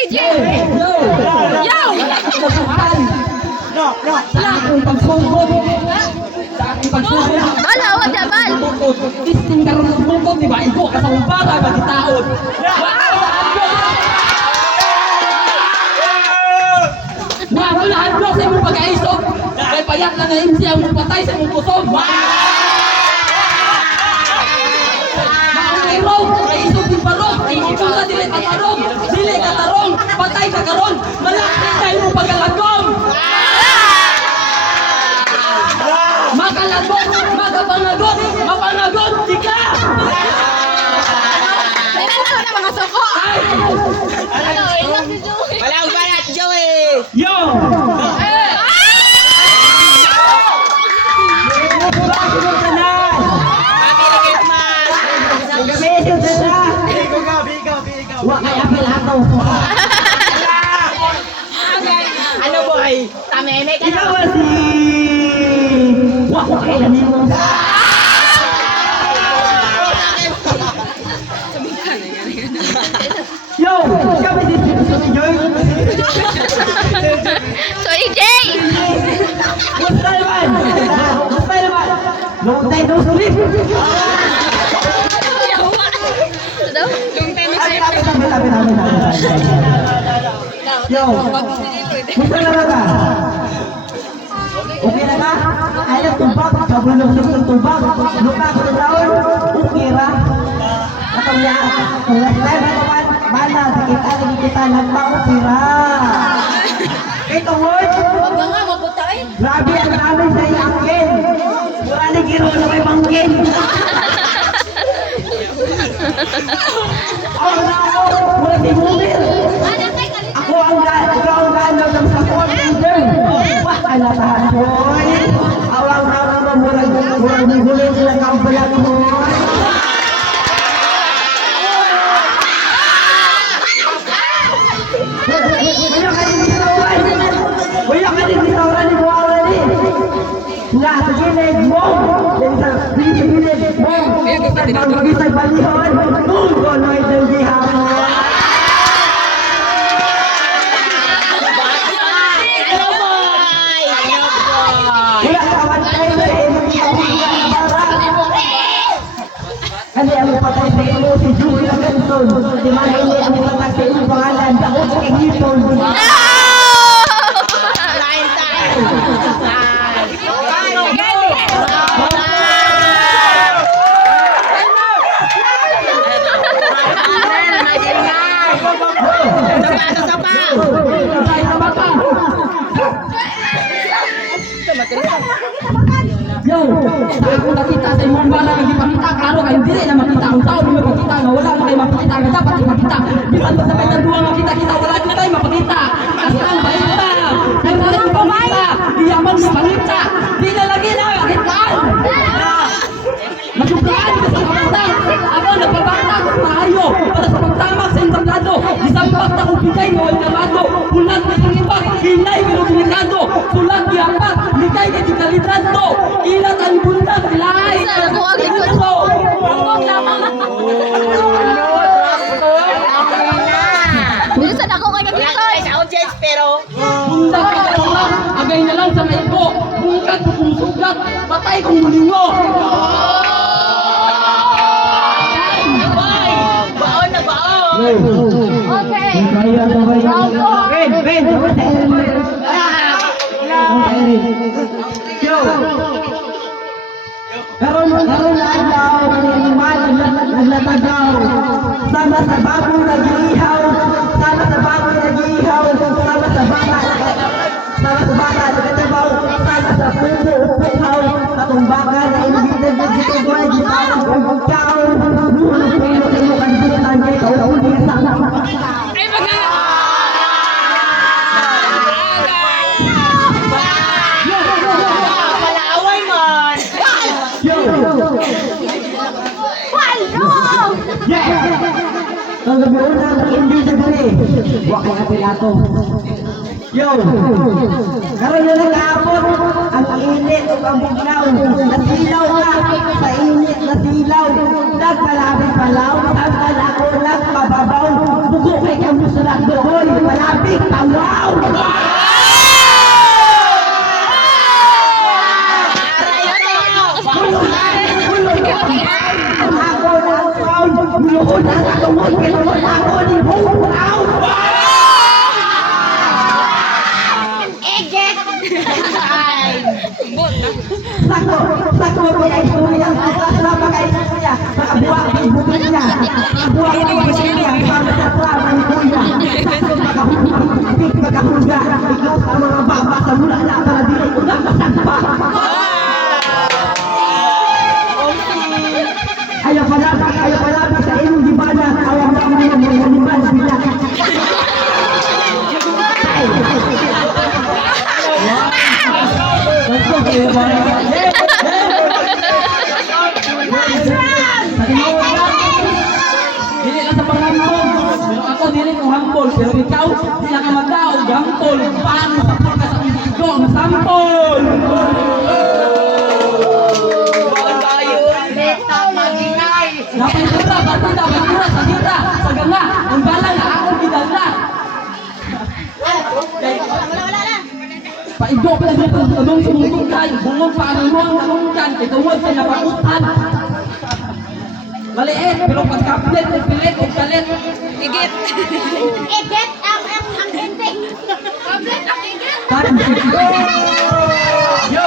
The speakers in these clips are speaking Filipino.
AJ! Yo! No. Sa aking pagsugod. Bal, hawa dyan, bal! Isting karoon ng bukod, di ba? Iko, kasang baga, magitaon. Wala hadlok sa imong pagkaisog. Kay payat na na siya ang patay sa imong kusog. Maong kaisog din parong. Ikusa dili katarong. Dili katarong. Patay ka karon. Malaki na imong pagkalagom. Makalagot, makapanagot, mapanagot, di ka! Tinatawa na mga suko! Ano, ilang si Joey? Walang balat, Joey! Yo! Ano boy? Tameme ka Ikaw si... Wah, kailan mo? Yo! Kami dito sa Joy! So, AJ! Basta naman! Basta naman! Long time no sleep! Ano? Yo! Basta na ka? Okay na ka? Ayaw tubak, kabulong ng tubak. Luka ko ng taon, okay ra. Katanya, kung last time na naman, mana, kita lagi kita nagpa okay ra. Ito word, Wag nga, mabutay! grabe ang namin sa iyakin. Wala na giro na may bangkin. Ako na ako, wala si Bumir. Ako ang gano'n ng sakot leader. Alatahan boy. Awang naman murag higulit sila kambalan mo. Wala ka din bitawan ni Buawa ni. Nga sa gilid mo. Sa gilid mo. Pag-isay balihon. Kung kono'y ng gihapon. Kasi ang patay sa ilo si Julia Benson. Di mana ini ang patay sa ilo pangalan. Dako sa ihipon. Lain tayo! Yo, ako nakita sa imong bala nga gipakita klaro kay dili na makita ang tao di makita nga wala na kay makita nga dapat makita. Bisan pa sa kay duwa nga kita wala na kay makita. Kasi ang baita, kay wala na pamita, iya magpangita. Di na lagi na kitaan. Magsukaan ka sa kapatang. Ako nagpabata ko tayo para sa pagtamak sa entablado. Disampak na kong bigay mo ang kamado. Pulat na yung iba, hinay pero delikado. Sulat yapak, ligay ka di kalitrado. Ilat ang bundag, lahay. Isa, ako ang likod. Huwag lamang. Minsan ako kay Wala kagitan. tayo sa audience pero... Bundag ka na lang, agay na lang sa maiko. Bungkat ko kung sugat, patay kong mulingo. Baon na baon! Okay. Round Yo! Karon na adlaw manimal naglatagaw. Sama sa bagong nagiihaw, sama sa bagong nagiihaw, sama sa baka nagtabaw, sama sa puso upuhaw, katong baka na imbitid na gitugoy, gitawag kong pagkaw, nulo puno sa iyong kanditan, kay kauli sa Ay mga... Wala away man! Yo! Yeah! Ang gabi una ang hindi sa gari. Huwag kang apilato. Yo! Karoon na lang kaapon. Ang init o ang bugnaw. Nasilaw ka sa init na silaw. Nagkalapit palaw. Ang ako nagpababaw. Bugo kay kamusulat doon. Dili lang sa panghambol. Pero ako dili ko hambol. Pero ikaw, di na ka mag-daog. Hambol. Paano sapol ka sa amigo? Masampol! Dapat dura, batida, batida, sa dira, sa ganga. Ang balang na ako gidala. Paigo pa lang dito. Adong sumungkong kayo. Bungong pa ang mga kalungkan. Ituwag sa napakutan. Maliit, pero pagkaplit, pilit, o kalit. Igit. Igit ang ending. Kablit ang igit. Yo!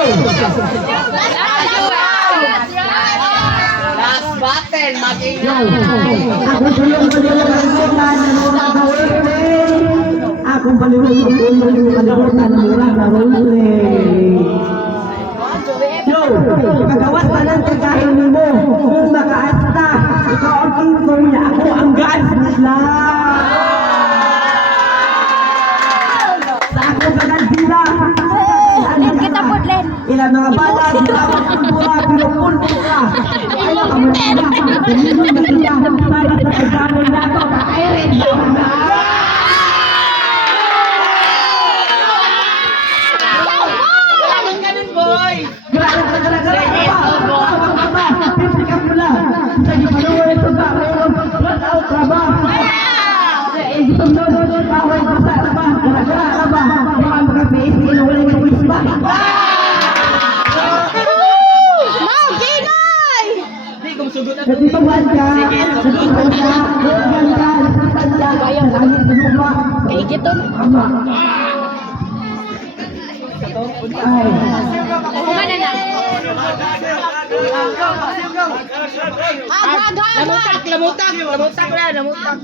Last battle, maging Yo! Akong baliwag kalimutan ng murang na Yo! Kagawas pa ng kagahin mo kung makaasta ikaw ang kingdom niya ako ang gods nila sa ako kagansila Len kita po, Len. ilang mga bata sila magpura pinupulpo ka ayaw ka muna dalimun na sila para sa kagahin na ito kakairin na Walang ganun, boy. Mau, Ginoy! Di, kung sugot na Kay Giton. Kumana na. Aga, aga, aga. Lamutak na, lamutak.